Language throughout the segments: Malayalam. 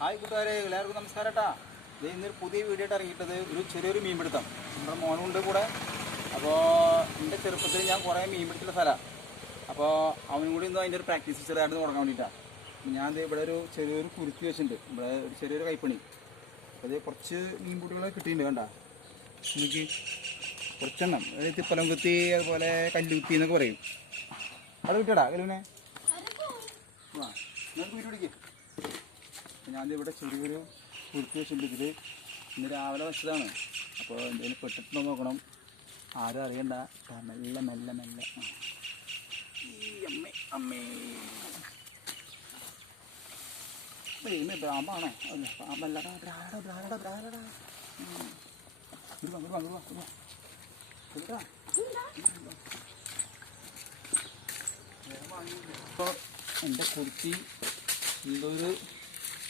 ഹായ് കൂട്ടുകാരെ എല്ലാവർക്കും നമസ്കാരം കേട്ടാ ഇത് ഇന്നൊരു പുതിയ വീഡിയോ ആയിട്ട് ഇറങ്ങിയിട്ടത് ഒരു ചെറിയൊരു മീൻ പിടുത്തം നമ്മുടെ മോനുണ്ട് കൂടെ. അപ്പോൾ എന്റെ ചെറുപ്പത്തിൽ ഞാൻ കുറേ മീൻ പിടിച്ചിട്ടുള്ള സ്ഥലമാണ് അപ്പോൾ അവനും കൂടി ഇന്ന് അതിന്റെ ഒരു പ്രാക്ടീസ് ചെറുതായിട്ട് തുടങ്ങാൻ വേണ്ടിയിട്ടാണ് ഞാൻ ഇവിടെ ഒരു ചെറിയൊരു കുരുത്തി വെച്ചിട്ടുണ്ട്. ഇവിടെ ഒരു ചെറിയൊരു കൈപ്പണി. അത് കുറച്ച് മീൻപുട്ടികളെ കിട്ടിയിട്ടുണ്ട് കണ്ട. എനിക്ക് കുറച്ചെണ്ണം. അതായത് തിപ്പലം കുത്തി അതുപോലെ കല്ലുകുത്തി എന്നൊക്കെ പറയും. അവിടെ കിട്ടിയടാ കല്ലുവിനെ? ആ നിങ്ങൾക്ക് പിടിക്കേ. ഞാൻ ഇവിടെ ചെറിയൊരു കുരുത്തി വെച്ചിട്ടുണ്ട് ഇതിൽ ഇന്ന് രാവിലെ വെച്ചതാണ് അപ്പോൾ എന്തെങ്കിലും പെട്ടിട്ടുണ്ടോ നോക്കണം ആരും അറിയണ്ട മെല്ലെ മെല്ലെ മെല്ലെ ഈ അമ്മേ അമ്മേ ദൈവമേ ബ്രാമ്പാണോ അല്ല പാമ്പല്ല ബ്രാട ബ്രാട ബ്രാട ഇപ്പോൾ എന്റെ കുർത്തി എന്തോ ഒരു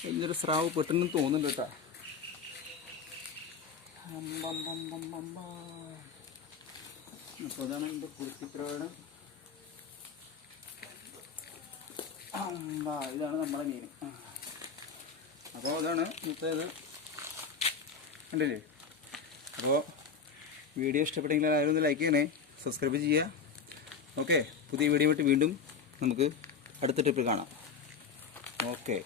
വലിയൊരു സ്രാവ് പെട്ടെന്ന് തോന്നുന്നുണ്ട് കേട്ടോ. അപ്പോൾ അതാണ് എന്റെ അമ്പ ഇതാണ് നമ്മളെ മീൻ. അപ്പോൾ അതാണ് ഇന്നത്തേത്. കണ്ടില്ലേ? അപ്പോൾ വീഡിയോ ഇഷ്ടപ്പെട്ടെങ്കിൽ എല്ലാവരും ഒന്ന് ലൈക്ക് ചെയ്യണേ സബ്സ്ക്രൈബ് ചെയ്യുക ഓക്കെ പുതിയ വീഡിയോ വിട്ട് വീണ്ടും നമുക്ക് അടുത്ത ട്രിപ്പിൽ കാണാം. ഓക്കെ